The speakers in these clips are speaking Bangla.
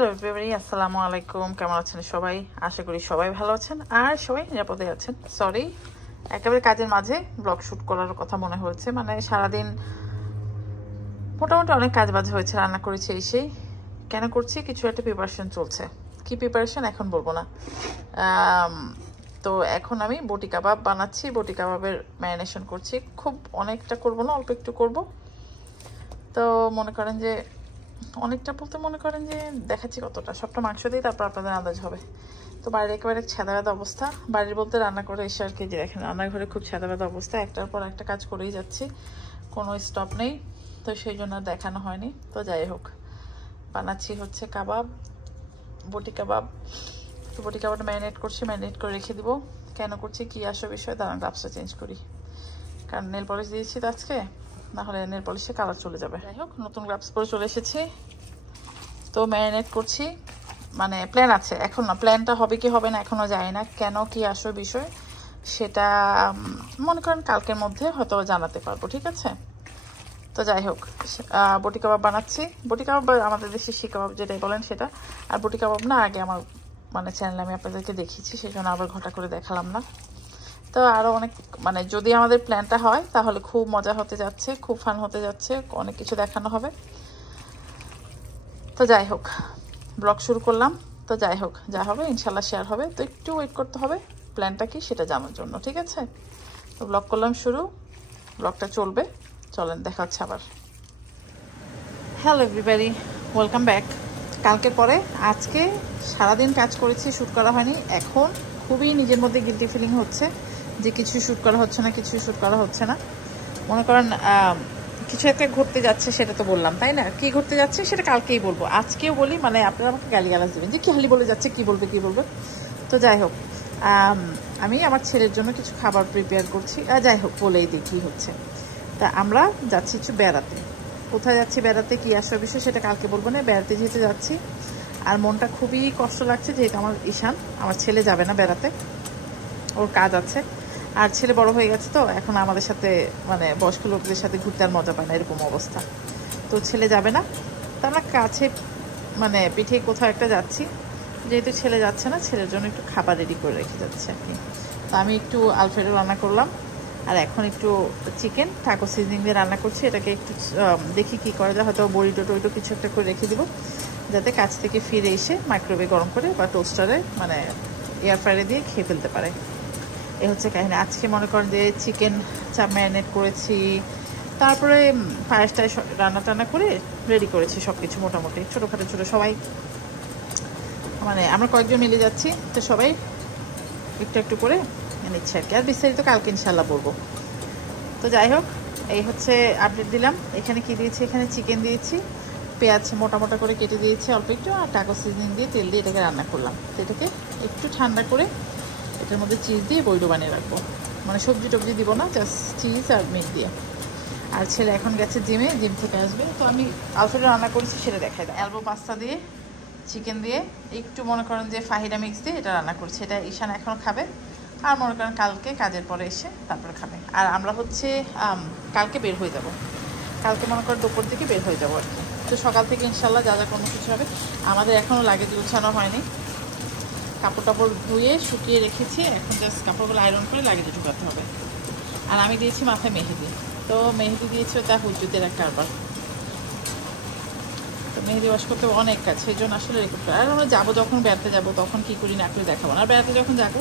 হ্যালো এভরিবডি, আসসালামু আলাইকুম। কেমন আছেন সবাই? আশা করি সবাই ভালো আছেন আর সবাই নিরাপদে আছেন। সরি, একেবারে কাজের মাঝে ব্লগ শ্যুট করার কথা মনে হয়েছে। মানে সারাদিন মোটামুটি অনেক কাজ বাজ হয়েছে, রান্না করেছি এই সেই। কেন করছি? কিছু একটা প্রিপারেশন চলছে। কি প্রিপারেশন এখন বলবো না। তো এখন আমি বটি কাবাব বানাচ্ছি, বটি কাবাবের ম্যারিনেশন করছি। খুব অনেকটা করবো না, অল্প একটু করব। তো মনে করেন যে অনেকটা বলতে মনে করেন যে দেখাচ্ছি কতটা, সবটা মাংস দিই, তারপর আপনাদের আন্দাজ হবে। তো বাইরে একেবারে ছেঁদা বেঁধা অবস্থা। বাড়ির বলতে রান্না করে এসে আর কি, যে দেখেন রান্নাঘরে খুব ছেঁদা বেঁধা অবস্থা। একটার পর একটা কাজ করেই যাচ্ছি, কোনো স্টপ নেই। তো সেই জন্য আর দেখানো হয়নি। তো যাই হোক, বানাচ্ছি হচ্ছে কাবাব, বটি কাবাব। তো বটি কাবাবটা ম্যারিনেট করছি, ম্যারিনেট করে রেখে দিব। কেন করছি, কি আসো বিষয়, দাঁড়ান গ্লাভসটা চেঞ্জ করি, কারণ নেল পলিশ দিয়েছি তো আজকে, না হলে নেল পলিশে কালার চলে যাবে। যাই হোক, নতুন গ্লাভস পরে চলে এসেছি। তো ম্যারিনেট করছি, মানে প্ল্যান আছে এখন, না প্ল্যানটা হবে কি হবে না এখনো যায় না। কেন কি আসো বিষয় সেটা মনে করেন কালকের মধ্যে হয়তো জানাতে পারবো, ঠিক আছে? তো যাই হোক, বটি কাবাব বানাচ্ছি। বটি কাবাব আমাদের দেশে শি কাবাব যেটাই বলেন সেটা। আর বটি কাবাব না আগে আমার মানে চ্যানেলে আমি আপনাদেরকে দেখিয়েছি, সেই জন্য আবার ঘটা করে দেখালাম না। তো আরও অনেক, মানে যদি আমাদের প্ল্যানটা হয় তাহলে খুব মজা হতে যাচ্ছে, খুব ফান হতে যাচ্ছে, অনেক কিছু দেখানো হবে। তো যাই হোক, ব্লগ শুরু করলাম। তো যাই হোক, যা হবে ইনশাল্লাহ শেয়ার হবে। তো একটু ওয়েট করতে হবে প্ল্যানটা কি সেটা জানার জন্য, ঠিক আছে? তো ব্লগ করলাম শুরু, ব্লগটা চলবে, চলেন দেখা হচ্ছে আবার। Hello everybody, welcome back. কালকের পরে আজকে সারাদিন কাজ করেছি, শ্যুট করা হয়নি। এখন খুবই নিজের মধ্যে গিল্টি ফিলিং হচ্ছে যে কিছু শ্যুট করা হচ্ছে না, কিছু শ্যুট করা হচ্ছে না। মনে করেন কিছু একটা ঘুরতে যাচ্ছে, সেটা তো বললাম, তাই না? কি ঘুরতে যাচ্ছে সেটা কালকেই বলবো, আজকেও বলি, মানে আপনারা আমাকে গালিগালাজ দেবেন যে কি হালি বলে যাচ্ছে, কি বলবে কি বলবে। তো যাই হোক, আমি আমার ছেলের জন্য কিছু খাবার প্রিপেয়ার করছি। যাই হোক, বলেই দিই কী হচ্ছে। তা আমরা যাচ্ছি একটু বেড়াতে। কোথায় যাচ্ছি বেড়াতে, কি আসার বিষয় সেটা কালকে বলবো না। বেড়াতে যেতে যাচ্ছি, আর মনটা খুবই কষ্ট লাগছে যেহেতু আমার ঈশান, আমার ছেলে যাবে না বেড়াতে, ওর কাজ আছে। আর ছেলে বড় হয়ে গেছে, তো এখন আমাদের সাথে মানে বয়স্ক লোকদের সাথে ঘুরতে আর মজা পায় না, এরকম অবস্থা। তো ছেলে যাবে না, তা আমরা কাছে মানে পিঠে কোথাও একটা যাচ্ছি। যেহেতু ছেলে যাচ্ছে না, ছেলের জন্য একটু খাবার রেডি করে রেখে যাচ্ছে আর কি। তো আমি একটু আলফ্রেডো রান্না করলাম, আর এখন একটু চিকেন টাকো সিজনিং দিয়ে রান্না করছি। এটাকে একটু দেখি কি করা যায়, হয়তো বড়িটো টড়িটো কিছু একটা করে রেখে দিব, যাতে কাছ থেকে ফিরে এসে মাইক্রোওয়েভে গরম করে বা টোস্টারে মানে এয়ার ফ্রায়ারে দিয়ে খেয়ে ফেলতে পারে। এ হচ্ছে কাহিনী। আজকে মনে করেন যে চিকেন চাপ ম্যারিনেট করেছি, তারপরে পায়েসটায় রান্না টান্না করে রেডি করেছি সব কিছু মোটামুটি। ছোটোখাটো ছোটো সবাই, মানে আমরা কয়েকজন মিলে যাচ্ছি, তো সবাই একটু একটু করে নিচ্ছে আর কি। আর বিস্তারিত কালকে ইনশাল্লাহ বলবো। তো যাই হোক, এই হচ্ছে আপডেট দিলাম। এখানে কি দিয়েছি, এখানে চিকেন দিয়েছি, পেঁয়াজ মোটা মোটা করে কেটে দিয়েছি অল্প একটু, আর টাকো সিজনিং দিয়ে তেল দিয়ে এটাকে রান্না করলাম। তো এটাকে একটু ঠান্ডা করে এটার মধ্যে চিজ দিয়ে বইডো বানিয়ে রাখবো, মানে সবজি টবজি দিব না, জাস্ট চিজ আর মিট দিয়ে। আর ছেলে এখন গেছে জিমে, জিম থেকে আসবে। তো আমি আলফ্রেডো রান্না করেছি সেটা দেখাই দাও। অ্যালবো পাস্তা দিয়ে চিকেন দিয়ে একটু মনে করেন যে ফাহিডা মিক্স দিয়ে এটা রান্না করছি। এটা ঈশান এখন খাবে, আর মনে করেন কালকে কাজের পরে এসে তারপরে খাবে। আর আমরা হচ্ছে কালকে বের হয়ে যাব, কালকে মনে করেন দুপুর দিকে বের হয়ে যাবো আর কি। তো সকাল থেকে ইনশাল্লাহ যা যা কোনো কিছু হবে। আমাদের এখনও লাগেজ গুছানো হয়নি, কাপড় টাপড় ধুয়ে শুকিয়ে রেখেছি, এখন জাস্ট কাপড়গুলো আয়রন করে লাগেজে ঢুকাতে হবে। আর আমি দিয়েছি মাথায় মেহেদি, তো মেহেদি দিয়েছি ওটা হুজুদের এক কারবার। তো মেহেদি ওয়াশ করতে অনেক কাজ, সেই জন্য আসলে রেকর্ড করে। আর আমরা যাবো যখন বেড়াতে যাবো তখন কী করি না করে দেখাবো না, আর বেড়াতে যখন যাবো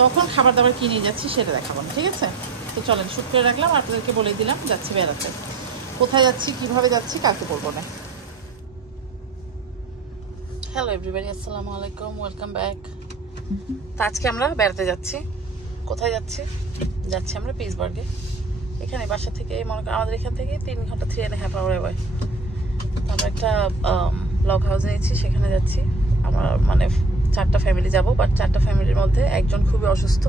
তখন খাবার দাবার কিনে যাচ্ছি সেটা দেখাবো না, ঠিক আছে? তো চলেন, শ্যুট করে রাখলাম, আপনাদেরকে বলে দিলাম যাচ্ছি বেড়াতে। কোথায় যাচ্ছি, কীভাবে যাচ্ছি কালকে বলবো না। হ্যালো এভরিবডি, আসসালামু আলাইকুম, ওয়েলকাম ব্যাক। তো আজকে আমরা বেড়াতে যাচ্ছি। কোথায় যাচ্ছি? যাচ্ছি আমরা পিটসবার্গে। এখানে বাসা থেকে মনে করেন আমাদের এখান থেকে 3 ঘন্টা 3.5 আওয়ার ওয়ে। তো আমরা একটা লগ হাউস নিয়েছি, সেখানে যাচ্ছি। আমরা মানে 4টা ফ্যামিলি যাব, বাট 4টা ফ্যামিলির মধ্যে একজন খুবই অসুস্থ,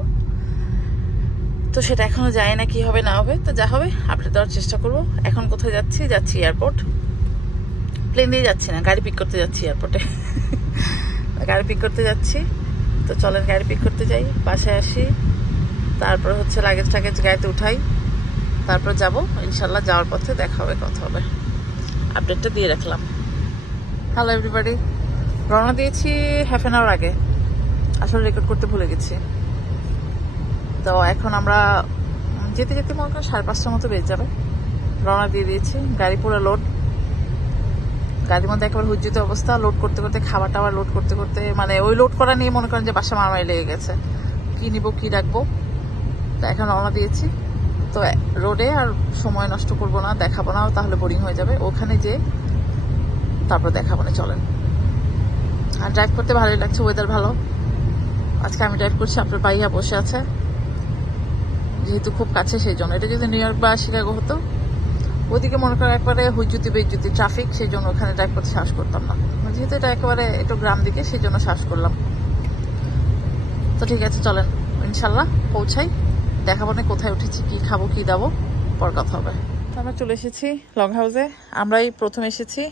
তো সেটা এখনো যায় না কি হবে না হবে। তো যা হবে আপডেট দেওয়ার চেষ্টা করবো। এখন কোথায় যাচ্ছি? যাচ্ছি এয়ারপোর্ট। প্লেন দিয়ে যাচ্ছি না, গাড়ি পিক করতে যাচ্ছি এয়ারপোর্টে। গাড়ি পিক করতে যাচ্ছি। তো চলেন গাড়ি পিক করতে যাই, বাসায় আসি, তারপর হচ্ছে লাগেজ টাগেজ গাড়িতে উঠাই, তারপর যাব ইনশাল্লাহ। যাওয়ার পথে দেখা হবে, কথা হবে। আপডেটটা দিয়ে রাখলাম। হ্যালো এভরিবডি, রওনা দিয়েছি হাফ অ্যান আওয়ার আগে, আসলে রেকর্ড করতে ভুলে গেছি। তো এখন আমরা যেতে যেতে মনে করেন 5:30টার মতো বেজে যাবে। রওনা দিয়ে দিয়েছি, গাড়ি পুরো লোড, গাড়ির মধ্যে একেবারে হুজ্জিত অবস্থা। লোড করতে করতে, খাবার টাবার লোড করতে করতে, মানে ওই লোড করা নিয়ে মনে করেন যে বাসা মারামারি লেগে গেছে, কি নিব কি রাখবো। তো এখন রওনা দিয়েছি। তো রোডে আর সময় নষ্ট করব না, দেখাবো না, তাহলে বোরিং হয়ে যাবে। ওখানে যে তারপর দেখাবো না, চলেন। আর ড্রাইভ করতে ভালোই লাগছে, ওয়েদার ভালো। আজকে আমি ড্রাইভ করছি, আপনার ভাইয়া বসে আছে, যেহেতু খুব কাছে সেই জন্য। এটা যদি নিউ ইয়র্ক বা শিকাগো হতো, ওইদিকে মনে করেন একবারে হুজ্জুতি বেজ্জুতি ট্রাফিক, সেই জন্য ওখানে ড্রাইভ করতে সাহস করতাম না। যেহেতু এটা একেবারে একটু গ্রাম দিকে, সেই জন্য সাহস করলাম। তো ঠিক আছে, চলেন ইনশাল্লাহ পৌঁছাই, দেখাবো না কোথায় উঠেছি, কি খাবো কি দাবো, পর কথা হবে। আমরা চলে এসেছি লং হাউসে, আমরাই প্রথম এসেছি,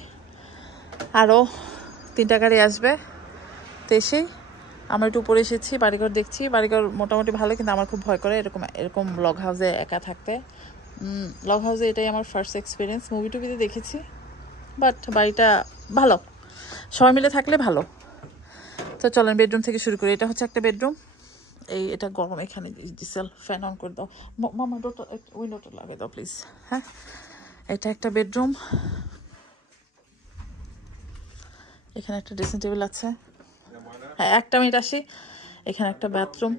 আরও 3টা গাড়ি আসবে। তো এসেই আমরা একটু উপরে এসেছি, বাড়িঘর দেখছি। বাড়িঘর মোটামুটি ভালো, কিন্তু আমার খুব ভয় করে এরকম লগ হাউসে একা থাকতে। লগ হাউসে এটাই আমার ফার্স্ট এক্সপিরিয়েন্স, মুভি টুভিতে দেখেছি, বাট বাড়িটা ভালো, সবাই মিলে থাকলে ভালো। তো চলেন বেডরুম থেকে শুরু করি। এটা হচ্ছে একটা বেডরুম, এটা গরম, এখানে ডিসেল ফ্যান অন করে দাও মামা, উইন্ডোটা লাগিয়ে দাও প্লিজ। হ্যাঁ, এটা একটা বেডরুম, এখানে একটা ড্রেসিং টেবিল আছে। হ্যাঁ, 1 মিনিট আসি। এখানে একটা বাথরুম,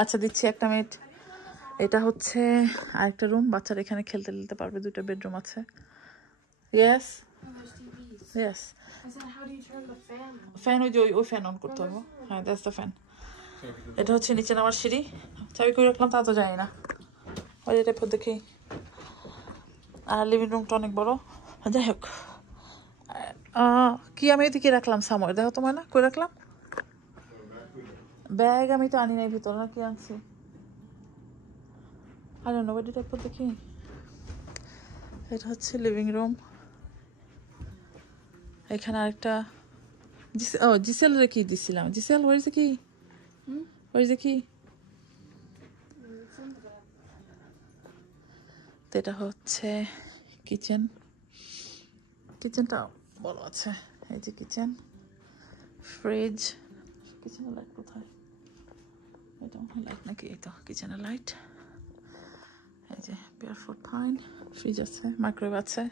আচ্ছা দিচ্ছি 1 মিনিট। এটা হচ্ছে আরেকটা রুম, বাচ্চারা এখানে খেলতে খেলতে পারবে। 2টা বেডরুম আছে। ইয়েস ইয়েস, ফ্যান ওই ফ্যান অন করতে হবে। হ্যাঁ, দ্যাটস দ্য ফ্যান। এটা হচ্ছে নিচে নামার সিঁড়ি, চাবি করে রাখলাম তা তো জানি না, ওই এটা দেখি। আর লিভিং রুমটা অনেক বড়। যাই হোক, কি আমি ওইদিকে রাখলাম সাময়, দেখো তোমার না কই রাখলাম ব্যাগ, আমি তো আনি নাই ভিতর, না কি আনছি আরে না, ওই টাইপ দেখি। এটা হচ্ছে লিভিং রুম। এখানে আরেকটা জিসেল রে কি দিছিলাম, জিসেল ওয়ার ইজ দ্য কি, ওয়ার ইজ দ্য কি। তো এটা হচ্ছে কিচেন, কিচেনটা বড় আছে। এই যে কিচেন, ফ্রিজ, কিচেনের লাইট কোথায়, এটা লাইট নাকি, এই তো কিচেনের লাইট। এই যে বেয়ারফুট পাইন, ফ্রিজ আছে, মাইক্রোওয়েভ আছে,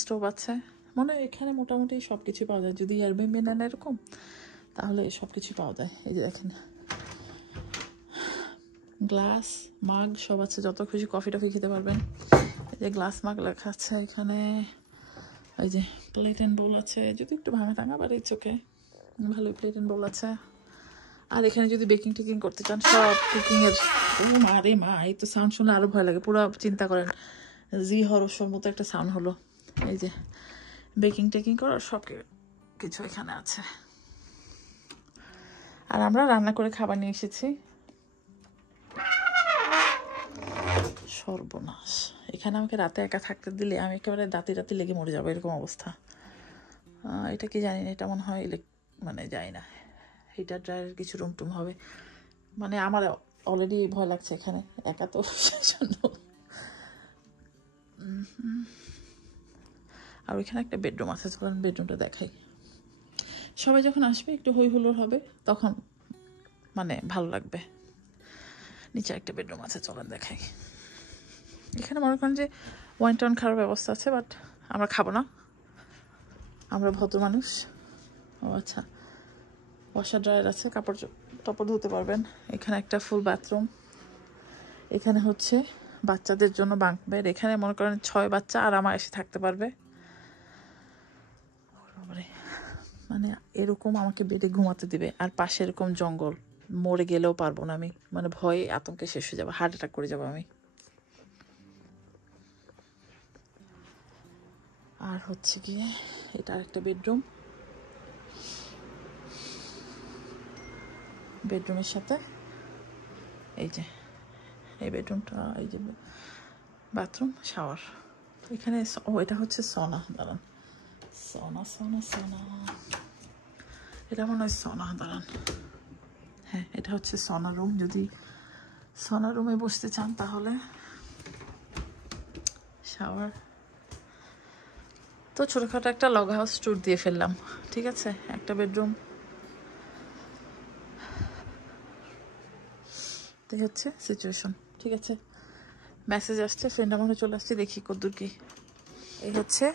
স্টোভ আছে। মনে হয় এখানে মোটামুটি সব কিছু পাওয়া যায়, যদি এয়ারবিএনবি নেন এরকম, তাহলে সব কিছু পাওয়া যায়। এই যে দেখেন, গ্লাস মাগ সব আছে, যত খুশি কফি টফি খেতে পারবেন। এই যে গ্লাস মাগ লেখা আছে এখানে। এই যে প্লেট অ্যান্ড বোল আছে, যদি একটু ভাঙা টাঙা, বাট ইটস ওকে, ভালোই প্লেট অ্যান্ড বোল আছে। আর এখানে যদি বেকিং টেকিং করতে চান, সব কুকিংয়ের। ও মা রে মা, এই তো সাউন্ড শুনলে আরও ভয় লাগে, পুরো চিন্তা করেন জি হরর মতো একটা সাউন্ড হলো। এই যে বেকিং টেকিং করার সব কিছু এখানে আছে। আর আমরা রান্না করে খাবার নিয়ে এসেছি। সর্বনাশ, এখানে আমাকে রাতে একা থাকতে দিলে আমি একেবারে দাঁতি লেগে মরে যাবো, এরকম অবস্থা। এটা কি জানি না, এটা মনে হয় মানে যাই না, হিটার ড্রায়ারের কিছু রুম টুম হবে। মানে আমার অলরেডি ভয় লাগছে এখানে একা, তো সেজন্য। আর ওইখানে একটা বেডরুম আছে, যখন বেডরুমটা দেখাই। সবাই যখন আসবে একটু হই হুল্লোড় হবে, তখন মানে ভালো লাগবে। নিচে একটা বেডরুম আছে, চলেন দেখাই। এখানে মনে করেন যে ওয়াইন টাউন খাওয়ার ব্যবস্থা আছে, বাট আমরা খাবো না, আমরা ভদ্র মানুষ। ও আচ্ছা, ওয়াশার ড্রায়ার আছে, কাপড় টাপড় ধুতে পারবেন। এখানে একটা ফুল বাথরুম। এখানে হচ্ছে বাচ্চাদের জন্য বাঙ্ক বেড, এখানে মনে করেন 6 বাচ্চা আরামে এসে থাকতে পারবে। মানে এরকম আমাকে বেডে ঘুমাতে দিবে, আর পাশে এরকম জঙ্গল, মরে গেলেও পারবো না আমি, মানে ভয়ে আতঙ্কে শেষ হয়ে যাবো, হার্ট অ্যাটাক করে যাবো আমি। আর হচ্ছে গিয়ে এটা একটা বেডরুম, বেডরুমের সাথে এই যে এই বেডরুমটা, এই যে বাথরুম, শাওয়ার এখানে। ও এটা হচ্ছে সনা, দাঁড়ান, সনা এটা মনে হয় সনা, দাঁড়ান। হ্যাঁ, এটা হচ্ছে সনা রুম। যদি সনা রুমে বসতে চান তাহলে শাওয়ার, তো ছোটোখাটো একটা লগ হাউস ট্যুর দিয়ে ফেললাম, ঠিক আছে। একটা বেডরুম, তাই হচ্ছে সিচুয়েশন, ঠিক আছে। মেসেজ আসছে, ফ্রেন্ড আমার চলে আসছে, দেখি কদ্দূর কি। এই হচ্ছে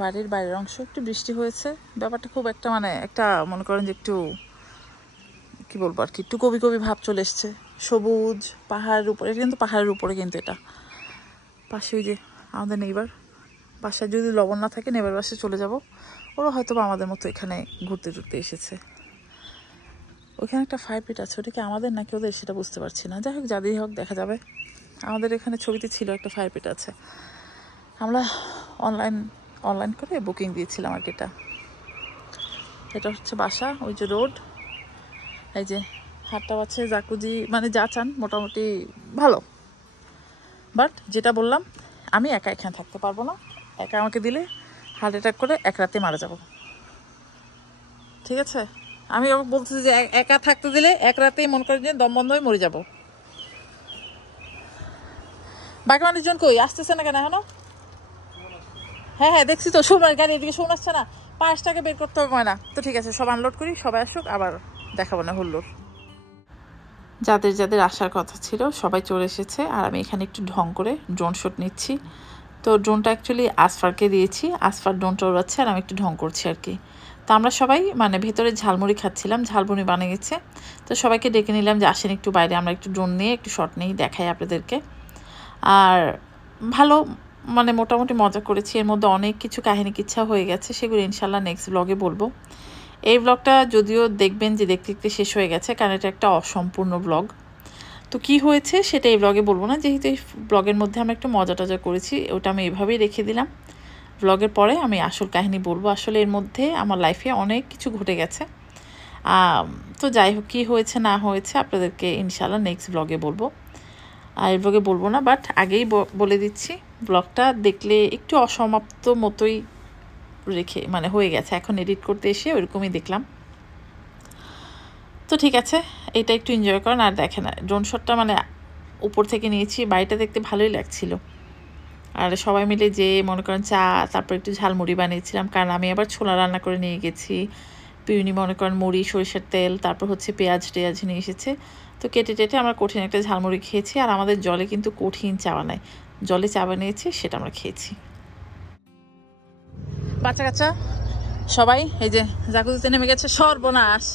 বাড়ির বাইরের অংশ, একটু বৃষ্টি হয়েছে, ব্যাপারটা খুব একটা মানে একটা মনে করেন যে একটু কি বলবো আর কি, একটু কবি কবি ভাব চলে এসছে। সবুজ পাহাড়ের উপরে, কিন্তু পাহাড়ের উপরে কিন্তু এটা পাশে ওই যে আমাদের নেইবার বাসায় যদি লবণ না থাকে নেইবার বাসায় চলে যাব। ওরা হয়তো বা আমাদের মতো এখানে ঘুরতে টুরতে এসেছে। ওইখানে একটা ফায়ার পিট আছে, ওটা কি আমাদের নাকি ওদের সেটা বুঝতে পারছি না। যাই হোক, যাদেরই হোক দেখা যাবে। আমাদের এখানে ছবিতে ছিল একটা ফায়ার পিট আছে, আমরা অনলাইন করে বুকিং দিয়েছিলাম আর কি। এটা হচ্ছে বাসা, ওই যে রোড, এই যে হাটটাও আছে, জাকুজি মানে যা চান মোটামুটি ভালো। বাট যেটা বললাম, আমি একা এখানে থাকতে পারবো না। একা আমাকে দিলে হার্ট অ্যাটাক করে এক রাতে মারা যাব, ঠিক আছে। আমি বলতেছি যে একা থাকতে দিলে এক রাতেই মনে করেন যে দম বন্ধ হয়ে মরে যাব। বাকি মানুষজন কই আসতেছে না কেন এখনো? হ্যাঁ হ্যাঁ দেখছি তো, শোন গাড়ি এদিকে শোন আসছে না, 5 টাকা বের করতে হবে ময়না। তো ঠিক আছে, সব আনলোড করি, সবাই আসুক, আবার দেখাবো না হুল্লোড়। যাদের যাদের আসার কথা ছিল সবাই চলে এসেছে, আর আমি এখানে একটু ঢং করে ড্রোন শ্যুট নিচ্ছি। তো ড্রোনটা অ্যাকচুয়ালি আসফারকে দিয়েছি, আসফার ড্রোনটা উড়াচ্ছে আর আমি একটু ঢং করছি আর কি। তো আমরা সবাই মানে ভেতরে ঝালমুড়ি খাচ্ছিলাম, ঝালমুড়ি বানিয়েছে। তো সবাইকে ডেকে নিলাম যে আসেন একটু বাইরে, আমরা একটু ড্রোন নিয়ে একটু শট নিই, দেখাই আপনাদেরকে। আর ভালো মানে মোটামুটি মজা করেছি। এর মধ্যে অনেক কিছু কাহিনী কিচ্ছা হয়ে গেছে, সেগুলো ইনশাল্লাহ নেক্সট ব্লগে বলবো। এই ব্লগটা যদিও দেখবেন যে দেখতে দেখতে শেষ হয়ে গেছে, কারণ এটা একটা অসম্পূর্ণ ব্লগ। তো কি হয়েছে সেটা এই ব্লগে বলবো না, যেহেতু এই ব্লগের মধ্যে আমি একটা মজা টজা করেছি, ওটা আমি এভাবেই রেখে দিলাম। ব্লগের পরে আমি আসল কাহিনী বলবো। আসলে এর মধ্যে আমার লাইফে অনেক কিছু ঘটে গেছে। তো যাই হোক, কী হয়েছে না হয়েছে আপনাদেরকে ইনশাল্লাহ নেক্সট ব্লগে বলবো। আর এই ব্লগে বলবো না, বাট আগেই বলে দিচ্ছি, ব্লগটা দেখলে একটু অসমাপ্ত মতোই রেখে মানে হয়ে গেছে। এখন এডিট করতে এসে ওইরকমই দেখলাম। তো ঠিক আছে, এটা একটু এনজয় করেন। আর দেখেন ড্রোন শটটা মানে উপর থেকে নিয়েছি, বাড়িটা দেখতে ভালোই লাগছিল। আর সবাই মিলে যে মনে করেন চা, তারপর একটু ঝালমুড়ি বানিয়েছিলাম, কারণ আমি আবার ছোলা রান্না করে নিয়ে গেছি। পিউনি মনে করেন মুড়ি, সরিষার তেল, তারপর হচ্ছে পেঁয়াজ টেয়াজ নিয়ে এসেছে। তো কেটে টেটে আমরা কঠিন একটা ঝালমুড়ি খেয়েছি। আর আমাদের জলে কিন্তু কঠিন চা বানায়, জলে চা বানিয়েছি, সেটা আমরা খেয়েছি। বাচ্চা কাচ্চা সবাই এই যে জাকুজিতে নেমে গেছে। সর্বনাশ,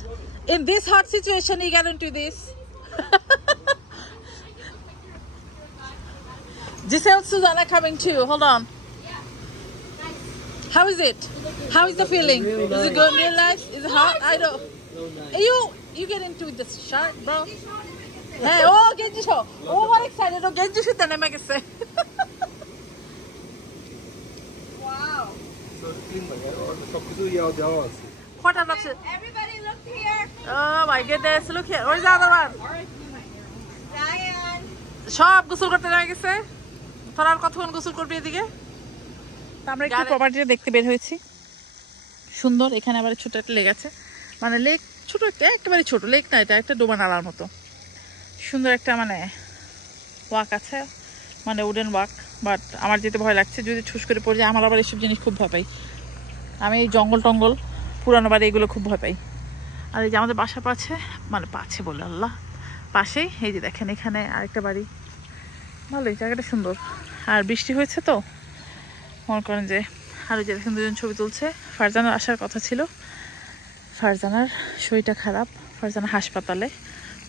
in this hot situation you get into this. Giselle, Susanna coming too. Hold on. How is it? How is the feeling? Is it good? Real nice? Is it hot? I don't. You get into the shirt, bro. Hey, oh, Genji show. Oh, what excited! Oh, Genji show. Then I make it say. Wow. What are those? Everybody look here. Oh my goodness! Look here. Where's the other one? Zion. সব গোসল করতে নেমে গেছে। তোর আর কতক্ষণ গোসল করবি এদিকে? আমরা একটু প্রপার্টিটা দেখতে বের হয়েছি, সুন্দর। এখানে আবার ছোট একটা লেক আছে, মানে লেক ছোট একটা, একেবারে ছোট লেক না, এটা একটা ডোবা নালার মতো। সুন্দর একটা মানে ওয়াক আছে, মানে উডেন ওয়াক। বাট আমার যেতে ভয় লাগছে, যদি ঠুস করে পড়ে যায়। আমার আবার এইসব জিনিস খুব ভয় পাই আমি, এই জঙ্গল টঙ্গল, পুরানো বাড়ি, এগুলো খুব ভয় পাই। আর এই যে আমাদের বাসা পাচ্ছে, মানে পাচ্ছে বলে আল্লাহ, পাশেই এই যে দেখেন এখানে আরেকটা বাড়ি। ভালোই, জায়গাটা সুন্দর। আর বৃষ্টি হয়েছে তো মনে করেন যে, আর ওই যে দেখেন দুজন ছবি তুলছে। ফারজানার আসার কথা ছিল, ফারজানার শরীরটা খারাপ, ফারজানা হাসপাতালে,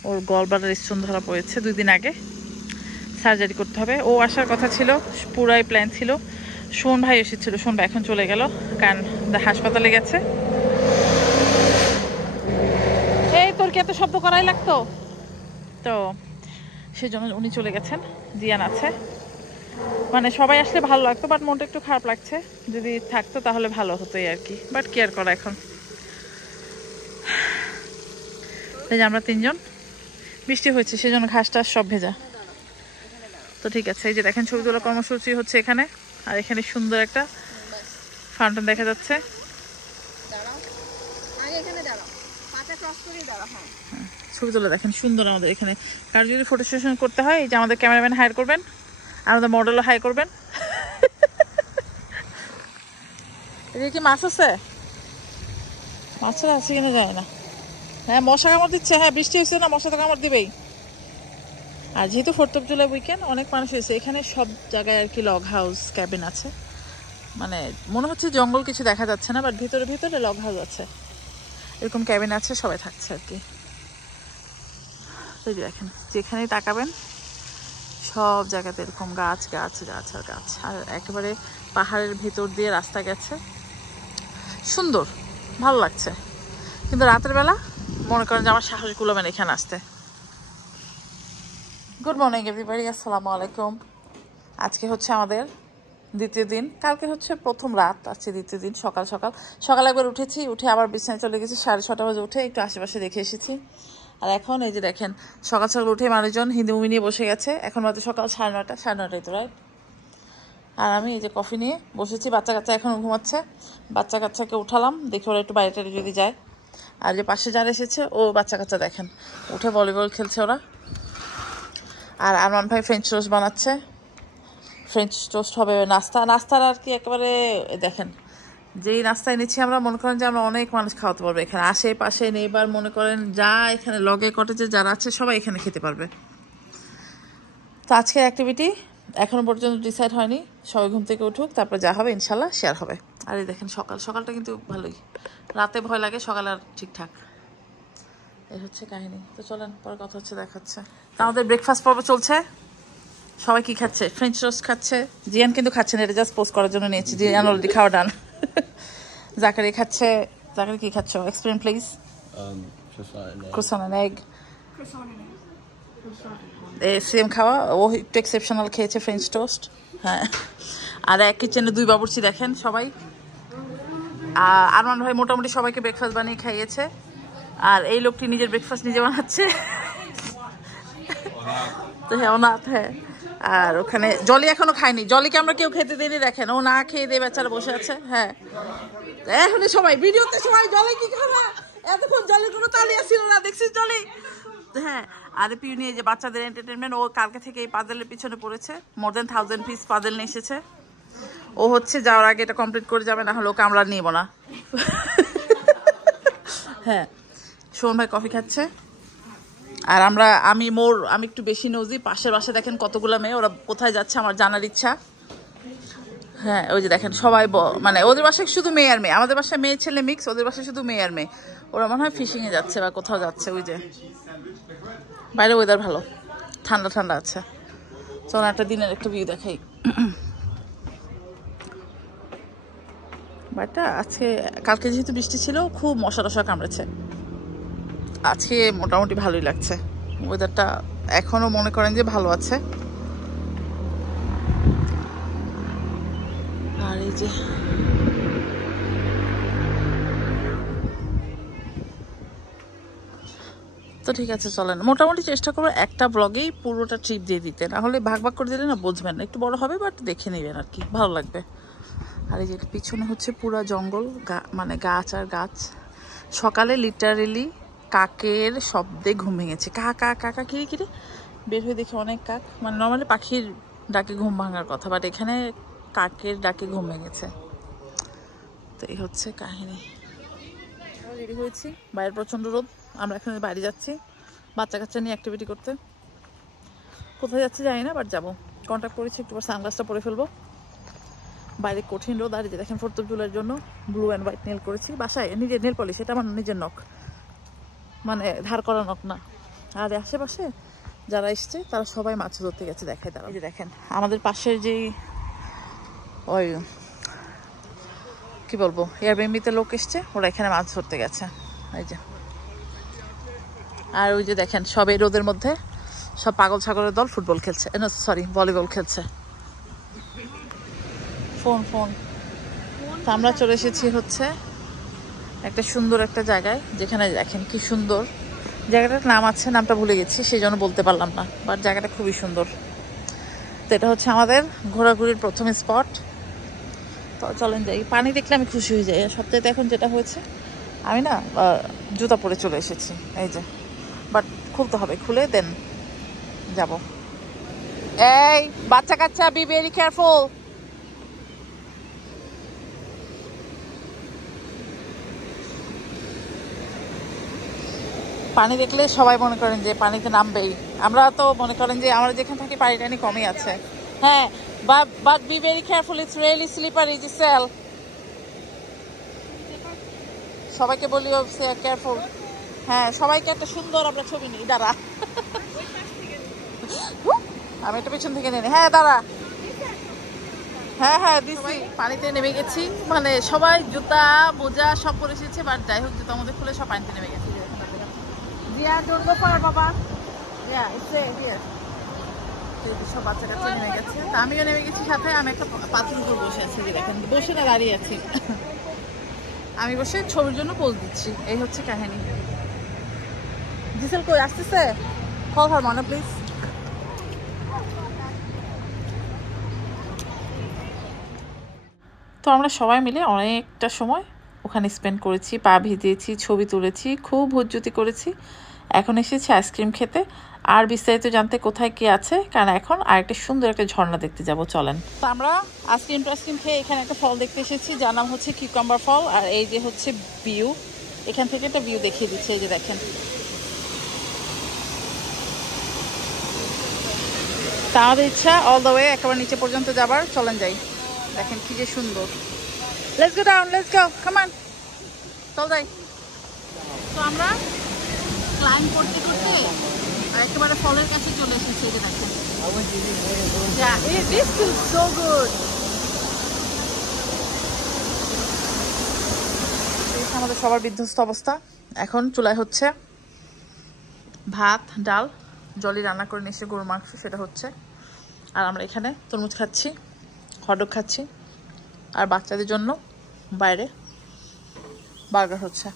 ওর গলব্লাডার স্টোন ধরা পড়েছে 2 দিন আগে, সার্জারি করতে হবে। ও আসার কথা ছিল, পুরাই প্ল্যান ছিল। শোন ভাই এসেছিল, শোন ভাই এখন চলে গেল, কারণ হাসপাতালে গেছে। এই তোর কি এত শব্দ করাই লাগতো? তো সেই জন্য উনি চলে গেছেন, জিয়ান আছে। মানে সবাই আসলে ভালো লাগতো, বাট মনটা একটু খারাপ লাগছে। যদি থাকতো তাহলে ভালো হতোই আর কি, বাট কি আর করা এখন। এই যে আমরা 3 জন, বৃষ্টি হয়েছে সেজন্য ঘাস টাস সব ভেজা। তো ঠিক আছে, এই যে দেখেন ছবি তোলা কর্মসূচি হচ্ছে এখানে। আর এখানে সুন্দর একটা ফাউন্টেন দেখা যাচ্ছে। ছবি তোলা দেখেন সুন্দর আমাদের এখানে। কার যদি ফটো সেশন করতে হয়, এই যে আমাদের ক্যামেরাম্যান হায়ার করবেন, আমাদের মডেলও হায়ার করবেন। এটা কি মাছ আছে? মাছের আছে কিনা যায় না। হ্যাঁ মশা কামড় দিচ্ছে। হ্যাঁ বৃষ্টি হচ্ছে না, মশা তো কামড় দিবেই। আর যেহেতু 4th of July উইকেন্ড, অনেক মানুষ হয়েছে এখানে। সব জায়গায় আর কি লগ হাউস ক্যাবিন আছে। মানে মনে হচ্ছে জঙ্গল কিছু দেখা যাচ্ছে না, বাট ভিতরে ভিতরে লগ হাউস আছে, এরকম ক্যাবিন আছে, সবাই থাকছে আর কি। এই যে দেখেন, যেখানেই তাকাবেন সব জায়গাতে এরকম গাছ গাছ গাছ আর গাছ। আর একেবারে পাহাড়ের ভেতর দিয়ে রাস্তা গেছে, সুন্দর, ভালো লাগছে। কিন্তু রাতের বেলা মনে করেন যে আমার সাহস কুলাবে না এখানে আসতে। গুড মর্নিং এভরিবডি, আসসালামু আলাইকুম। আজকে হচ্ছে আমাদের দ্বিতীয় দিন, কালকে হচ্ছে প্রথম রাত, আজকে দ্বিতীয় দিন। সকালে একবার উঠেছি, উঠে আবার বিছানায় চলে গেছি। 6:30 বাজে উঠে একটু আশেপাশে দেখে এসেছি। আর এখন এই যে দেখেন, সকাল উঠে মানুষজন হিন্দি মুভি নিয়ে বসে গেছে। এখন বাজে সকাল 9:30 তো রাইট। আর আমি এই যে কফি নিয়ে বসেছি। বাচ্চা কাচ্চা এখন ঘুমাচ্ছে, বাচ্চা কাচ্চাকে উঠালাম, দেখে ওরা একটু বাইরে যদি যায়। আর যে পাশে যারা এসেছে ও বাচ্চা কাচ্চা দেখেন উঠে ভলিবল খেলছে ওরা। আর আরমান ভাই ফ্রেঞ্চ টোস্ট বানাচ্ছে। ফ্রেঞ্চ টোস্ট হবে নাস্তার আর কি। একেবারে দেখেন, যেই নাস্তা এনেছি আমরা, মনে করেন যে আমরা অনেক মানুষ খাওয়াতে পারবো এখানে। আশেপাশে নেইবার মনে করেন যা এখানে লগে কটেজে যারা আছে সবাই এখানে খেতে পারবে। তো আজকের অ্যাক্টিভিটি এখনো পর্যন্ত ডিসাইড হয়নি, সবাই ঘুম থেকে উঠুক, তারপর যা হবে ইনশাল্লাহ শেয়ার হবে। আর এই দেখেন সকালটা কিন্তু ভালোই, রাতে ভয় লাগে, সকালে আর ঠিকঠাক। এই হচ্ছে কাহিনী। তো চলেন পরে কথা হচ্ছে, দেখাচ্ছে। তো আমাদের ব্রেকফাস্ট পর্ব চলছে। সবাই কি খাচ্ছে? ফ্রেঞ্চ টোস্ট খাচ্ছে। জিয়ান কিন্তু খাচ্ছে না, এটা জাস্ট পোস্ট করার জন্য নিয়েছি। জিয়ান অলরেডি খাওয়া ডান। জাকারি খাচ্ছে। জাকারি কি খাচ্ছ? Explain please. croissant and egg. Same খাওয়া, ও একটু এক্সেপশনাল খেয়েছে ফ্রেঞ্চ টোস্ট। হ্যাঁ, আর এক কিচেনে 2 বাবুর্চি দেখেন সবাই। আরমান ভাই মোটামুটি সবাইকে ব্রেকফাস্ট বানিয়ে খাইয়েছে। আর এই লোকটি নিজের ব্রেকফাস্ট নিজে বানাচ্ছে। তো হ্যাঁ, অনাথ। হ্যাঁ, আর ওখানে জলি এখনো খায়নি। জলিকে আমরা কেউ খেতে দিইনি, দেখেন ও না খেয়ে দিয়ে বেচারা বসে আছে। হ্যাঁ, এখন সবাই ভিডিওতে সবাই জলি কি খাবে, এতক্ষণ জলির কোনো তালিয়া ছিল না, দেখছিস জলি? হ্যাঁ, আর পিউ নিয়ে যে বাচ্চাদের এন্টারটেনমেন্ট, ও কালকে থেকে এই পাজেলের পিছনে পড়েছে। মোর দেন 1000 পিস পাজেল নিয়ে এসেছে। ও হচ্ছে যাওয়ার আগে এটা কমপ্লিট করে যাবে, না হলে ওকে আমরা নিব না। হ্যাঁ, শোন ভাই কফি খাচ্ছে। আর আমি একটু বেশি নজি। পাশের বাসায় দেখেন কতগুলো মেয়ে, ওরা কোথায় যাচ্ছে আমার জানার ইচ্ছা। হ্যাঁ, ওই যে দেখেন সবাই, মানে ওদের বাসায় শুধু মেয়ে আর মেয়ে, আমাদের বাসায় মেয়ে ছেলে মিক্স, ওদের বাসায় শুধু মেয়ে আর মেয়ে। ওরা মনে হয় ফিশিংয়ে যাচ্ছে বা কোথাও যাচ্ছে। ওই যে বাইরে ওয়েদার ভালো, ঠান্ডা আছে। চলো একটা দিনের একটা ভিউ দেখাই। বাটটা আজকে, কালকে যেহেতু বৃষ্টি ছিল, খুব মশা কামড়েছে। আজকে মোটামুটি ভালোই লাগছে ওয়েদারটা, এখনো মনে করেন যে ভালো আছে। আর এই যে তো ঠিক আছে, চলেন মোটামুটি চেষ্টা করবো একটা ব্লগেই পুরোটা ট্রিপ দিয়ে দিতে, না হলে ভাগ করে দিলে না বুঝবেন না। একটু বড় হবে, বাট দেখে নেবেন আর কি, ভালো লাগবে। আর এই যে পিছনে হচ্ছে পুরা জঙ্গল, মানে গাছ আর গাছ। সকালে লিটারেলি কাকের শব্দে ঘুম ভেঙেছে। কাকা কিরে বের হয়ে দেখি অনেক কাক। মানে নর্মালি পাখির ডাকে ঘুম ভাঙার কথা, বাট এখানে কাকের ডাকে ঘুম ভেঙেছে। তো এই হচ্ছে কাহিনী। রেডি হয়েছি, বাইরের প্রচণ্ড রোদ। আমরা এখন বাইরে যাচ্ছি বাচ্চা কাচ্চা নিয়ে অ্যাক্টিভিটি করতে। কোথায় যাচ্ছি জানি না, বাট যাবো। কন্ট্যাক্ট করেছি, একটু সানগ্লাসটা পরে ফেলবো। বাইরে কঠিন রোদ। আর যে দেখেন 4th of July জন্য ব্লু অ্যান্ড হোয়াইট নেল করেছি বাসায়, নিজের নেল পলিশ। এটা আমার নিজের নখ, মানে ধার করা নখ না। আর আশেপাশে যারা এসছে তারা সবাই মাছ ধরতে গেছে, দেখায় তারা। এই যে দেখেন আমাদের পাশের যেই ওই কি বলবো এয়ারবিএনবিতে লোক এসছে, ওরা এখানে মাছ ধরতে গেছে। এই যে, আর ওই যে দেখেন সব এই রোদের মধ্যে সব পাগল ছাগলের দল ফুটবল খেলছে, ভলিবল খেলছে। ফোন তো আমরা চলে এসেছি হচ্ছে একটা সুন্দর একটা জায়গায়, যেখানে দেখেন কি সুন্দর। জায়গাটার নাম আছে, নামটা ভুলে গেছি, সেই জন্য বলতে পারলাম না, বাট জায়গাটা খুবই সুন্দর। তো এটা হচ্ছে আমাদের ঘোরাঘুরির প্রথম স্পট। তো চলেন যাই। পানি দেখলে আমি খুশি হয়ে যাই। সবচেয়ে এখন যেটা হয়েছে, আমি না জুতা পরে চলে এসেছি, এই যে, বাট খুলতে হবে, খুলে দেন যাব। এই বাচ্চা কাচ্চা, বি ভেরি কেয়ারফুল। পানি দেখলে সবাই মনে করেন যে পানিতে নামবেই। আমরা তো মনে করেন যে আমরা যেখানে থাকি পানি টানি কমই আছে। হ্যাঁ, but be very careful, it's really slippery Giselle. সবাইকে বলি কেয়ারফুল। হ্যাঁ, সবাইকে একটা সুন্দর আমরা ছবি নিই, দাঁড়া। আমি একটা পেছন থেকে নিই। হ্যাঁ দাঁড়া। হ্যাঁ হ্যাঁ দিছি। পানিতে নেমে গেছি, মানে সবাই জুতা মোজা সব পরে এসেছে, বাট যাই হোক জুতা মোজা খুলে সব পানিতে নেমে গেছে। সব বাচ্চা কাচ্চা নেমে গেছে, তা আমিও নেমে গেছি সাথে। আমি একটা পাথর উপর বসে আছি, দেখেন বসে না দাঁড়িয়ে আছি। আমি বসে ছবির জন্য পোজ দিচ্ছি, এই হচ্ছে কাহিনী। জিসেল কই আসতেছে? কল হার মনে প্লিজ। তো আমরা সবাই মিলে অনেকটা সময় ওখানে স্পেন্ড করেছি, পা ভিজিয়েছি, ছবি তুলেছি, খুব হুজ্জুতি করেছি। এখন এসেছি আইসক্রিম খেতে। আর বিস্তারিত জানতে কোথায় কি আছে, কারণ এখন আরেকটা সুন্দর একটা ঝর্ণা দেখতে যাব, চলেন। তো আমরা আইসক্রিম খেয়ে এখানে একটা ফল দেখতে এসেছি, যার নাম হচ্ছে কিউকাম্বার ফল। আর এই যে হচ্ছে ভিউ, এখান থেকে একটা ভিউ দেখিয়ে দিচ্ছে, এই যে দেখেন। তা আমাদের ইচ্ছা অল দ্য ওয়ে একেবারে নিচে পর্যন্ত যাবার, চলেন যাই। দেখেন কি যে সুন্দর। Let's go down, let's go, come on, চল যাই। তো আমরা ক্লাইম্ব করতে করতে একেবারে ফলের কাছে চলে এসেছি, এই যে দেখেন। This feels so good. আমাদের সবার বিধ্বস্ত অবস্থা। এখন চুলায় হচ্ছে ভাত, ডাল, জলি রান্না করে নিয়েছে গরুর মাংস, সেটা হচ্ছে। আর আমরা এখানে তরমুজ খাচ্ছি, হটডগ খাচ্ছি, আর বাচ্চাদের জন্য বাইরে বার্গার হচ্ছে।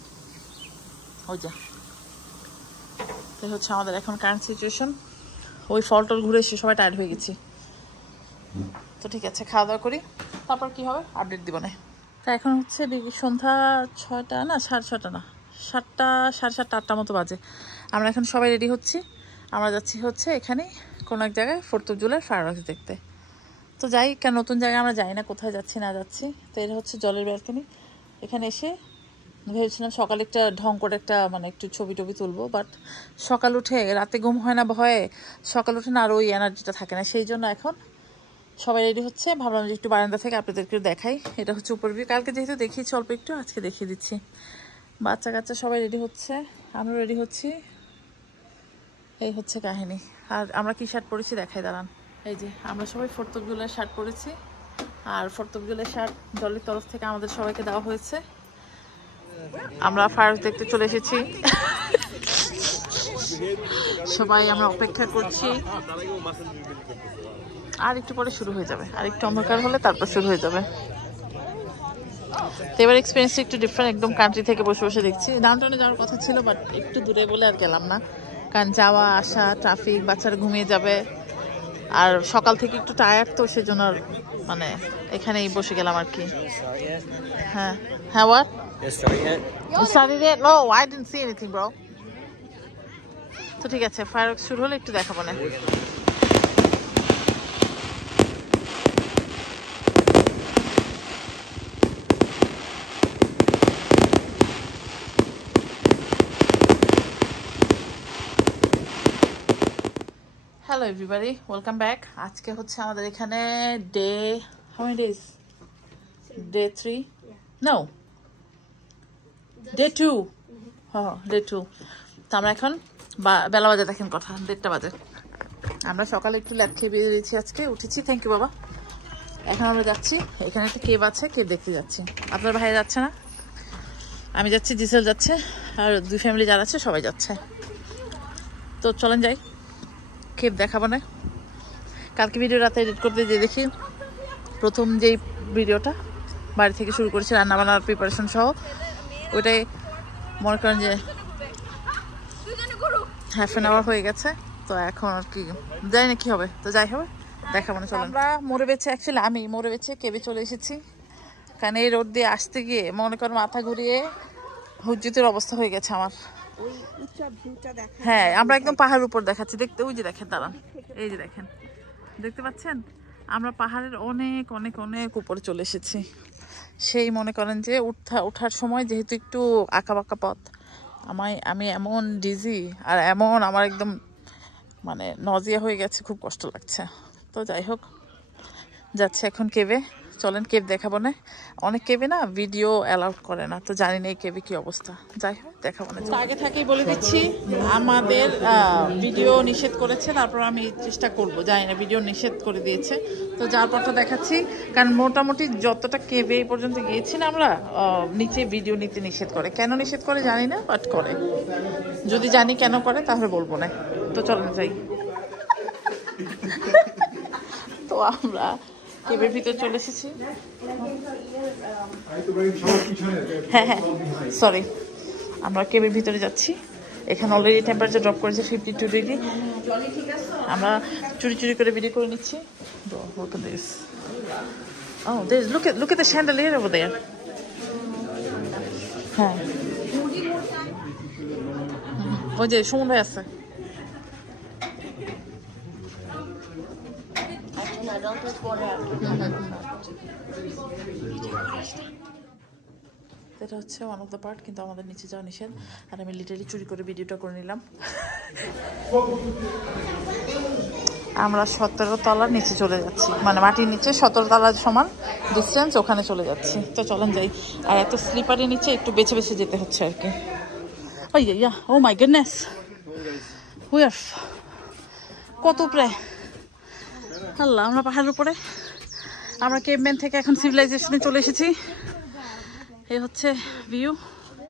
ওই যে এই হচ্ছে আমাদের এখন কারেন্ট সিচুয়েশন। ওই ফলটল ঘুরে এসে সবাই টায়ার্ড হয়ে গেছি। তো ঠিক আছে, খাওয়া দাওয়া করি, তারপর কি হবে আপডেট দিব না। তা এখন হচ্ছে সন্ধ্যা 6টা না, 6:30 না, 7টা, 7:30, 8টার মতো বাজে। আমরা এখন সবাই রেডি হচ্ছি। আমরা যাচ্ছি হচ্ছে এখানে কোনো এক জায়গায় 4th of July ফায়ারওয়ার্কস দেখতে। তো যাই, কারণ নতুন জায়গায় আমরা যাই না, কোথায় যাচ্ছি না যাচ্ছি। তো এটা হচ্ছে জলের ব্যালকনি। এখানে এসে ভেবেছিলাম সকালে একটা ঢং করে একটা মানে একটু ছবি টবি তুলবো, বাট সকাল উঠে রাতে ঘুম হয় না ভয়ে, সকাল উঠে না আর ওই এনার্জিটা থাকে না। সেই জন্য এখন সবাই রেডি হচ্ছে। ভাবলাম যে একটু বারান্দা থেকে আপনাদেরকে দেখাই। এটা হচ্ছে উপর ভিউ, কালকে যেহেতু দেখিয়েছি অল্প একটু, আজকে দেখিয়ে দিচ্ছি। বাচ্চা কাচ্চা সবাই রেডি হচ্ছে, আমরা রেডি হচ্ছি, এই হচ্ছে কাহিনী। আর আমরা কি শার্ট পরেছি দেখাই, দাঁড়ান। এই যে আমরা সবাই 4th of July শার্ট পরেছি, আর 4th of July শার্ট দলের তরফ থেকে আমাদের সবাইকে দেওয়া হয়েছে। আমরা ফায়ার দেখতে চলে এসেছি, সবাই আমরা অপেক্ষা করছি। আর একটু পরে শুরু হয়ে যাবে, আর একটু অন্ধকার হলে তারপর শুরু হয়ে যাবে। তো এবার এক্সপিরিয়েন্স একটু ডিফারেন্ট, একদম কান্ট্রি থেকে বসে বসে দেখছি। ডাউনটাউনে যাওয়ার কথা ছিল, বাট একটু দূরে বলে আর গেলাম না, কারণ যাওয়া আসা ট্রাফিক, বাচ্চারা ঘুমিয়ে যাবে, আর সকাল থেকে একটু টায়ার্ড, তো সেজন্য মানে এখানেই বসে গেলাম আর কি। হ্যাঁ হ্যাঁ, what? You started it? No, I didn't see anything, bro. তো ঠিক আছে, ফায়ারওয়ার্কস শুরু হলে একটু দেখাবো না। Hello everybody, welcome back. আজকে হচ্ছে আমাদের এখানে day, how many days? Day 3? No, day 2। হ্যাঁ, ডে 2। তো আমরা এখন বেলা বাজে দেখেন কথা, 1:30 বাজে। আমরা সকালে একটু ল্যাব খেয়ে বেরিয়েছি, আজকে উঠেছি। থ্যাংক ইউ বাবা। এখন আমরা যাচ্ছি, এখানে একটা কেভ আছে, কেভ দেখতে যাচ্ছি। আপনার ভাই যাচ্ছে না, আমি যাচ্ছি, জিসেল যাচ্ছে, আর 2 ফ্যামিলি যারা আছে সবাই যাচ্ছে। তো চলেন যাই, কেভ দেখাবো না। কালকে ভিডিও রাতে এডিট করতে যে দেখি প্রথম যেই ভিডিওটা বাড়ি থেকে শুরু করেছি রান্নাবান্নার প্রিপারেশন সহ, ওইটাই মনে করেন যে ½ হয়ে গেছে। তো এখন আর কি জানি না কি হবে, তো যাই হবে দেখাবো না। চলো, আমরা মরে বেছে, অ্যাকচুয়ালি আমি মরে বেছে কেবে চলে এসেছি, কারণ এই রোদ দিয়ে আসতে গিয়ে মনে করেন মাথা ঘুরিয়ে হুজ্জুতের অবস্থা হয়ে গেছে আমার। হ্যাঁ, আমরা একদম পাহাড়ের উপর দেখাচ্ছি, দেখতে ওই যে দেখেন, দাঁড়ান, এই যে দেখেন, দেখতে পাচ্ছেন? আমরা পাহাড়ের অনেক অনেক অনেক উপরে চলে এসেছি। সেই মনে করেন যে ওঠার সময় যেহেতু একটু আঁকা বাঁকা পথ, আমি এমন ডিজি আর এমন আমার একদম মানে নজিয়া হয়ে গেছে, খুব কষ্ট লাগছে। তো যাই হোক, যাচ্ছে এখন কেভে। চলেন কেভ দেখাবো না, অনেক কেভে না ভিডিও অ্যালাউড করে না, তো জানি না এই কেভে কি অবস্থা। যাই হোক দেখাবো না। আগে থেকেই বলে দিচ্ছি আমাদের ভিডিও নিষেধ করেছে, তারপর আমি চেষ্টা করব, জানি না ভিডিও নিষেধ করে দিয়েছে, তো যার পরটা দেখাচ্ছি। কারণ মোটামুটি যতটা কেভে এই পর্যন্ত গিয়েছি না আমরা, নিচে ভিডিও নিতে নিষেধ করে। কেন নিষেধ করে জানি না, বাট করে। যদি জানি কেন করে তাহলে বলবো না। তো চলেন যাই। তো আমরা কেভের ভিতর চলে এসেছি। হ্যাঁ হ্যাঁ সরি, আমরা কেভের ভিতরে যাচ্ছি। এখানে অলরেডি টেম্পারেচার ড্রপ করেছে 52 ডিগ্রি। আমরা চুরি চুরি করে ভিডিও করে নিচ্ছি। Oh, look at the chandelier over there. হ্যাঁ ওই যে সমুদ্র আছে। এটা হচ্ছে ওয়ান অফ দ্য পার্ট, কিন্তু আমাদের নিচে যাওয়া নিষেধ। আর আমি লিটারালি চুরি করে ভিডিওটা করে নিলাম। আমরা 17 তলার নিচে চলে যাচ্ছি, মানে মাটির নিচে 17 তলার সমান ডিস্টেন্স, ওখানে চলে যাচ্ছি। তো চলেন যাই। আর এত স্লিপারি নিচে একটু বেছে বেছে যেতে হচ্ছে আর কি। ও মাই গুডনেস, কত উপরে আল্লাহ! আমরা পাহাড়ের উপরে, আমরা কেভম্যান থেকে এখন সিভিলাইজেশনে চলে এসেছি। এই হচ্ছে ভিউ।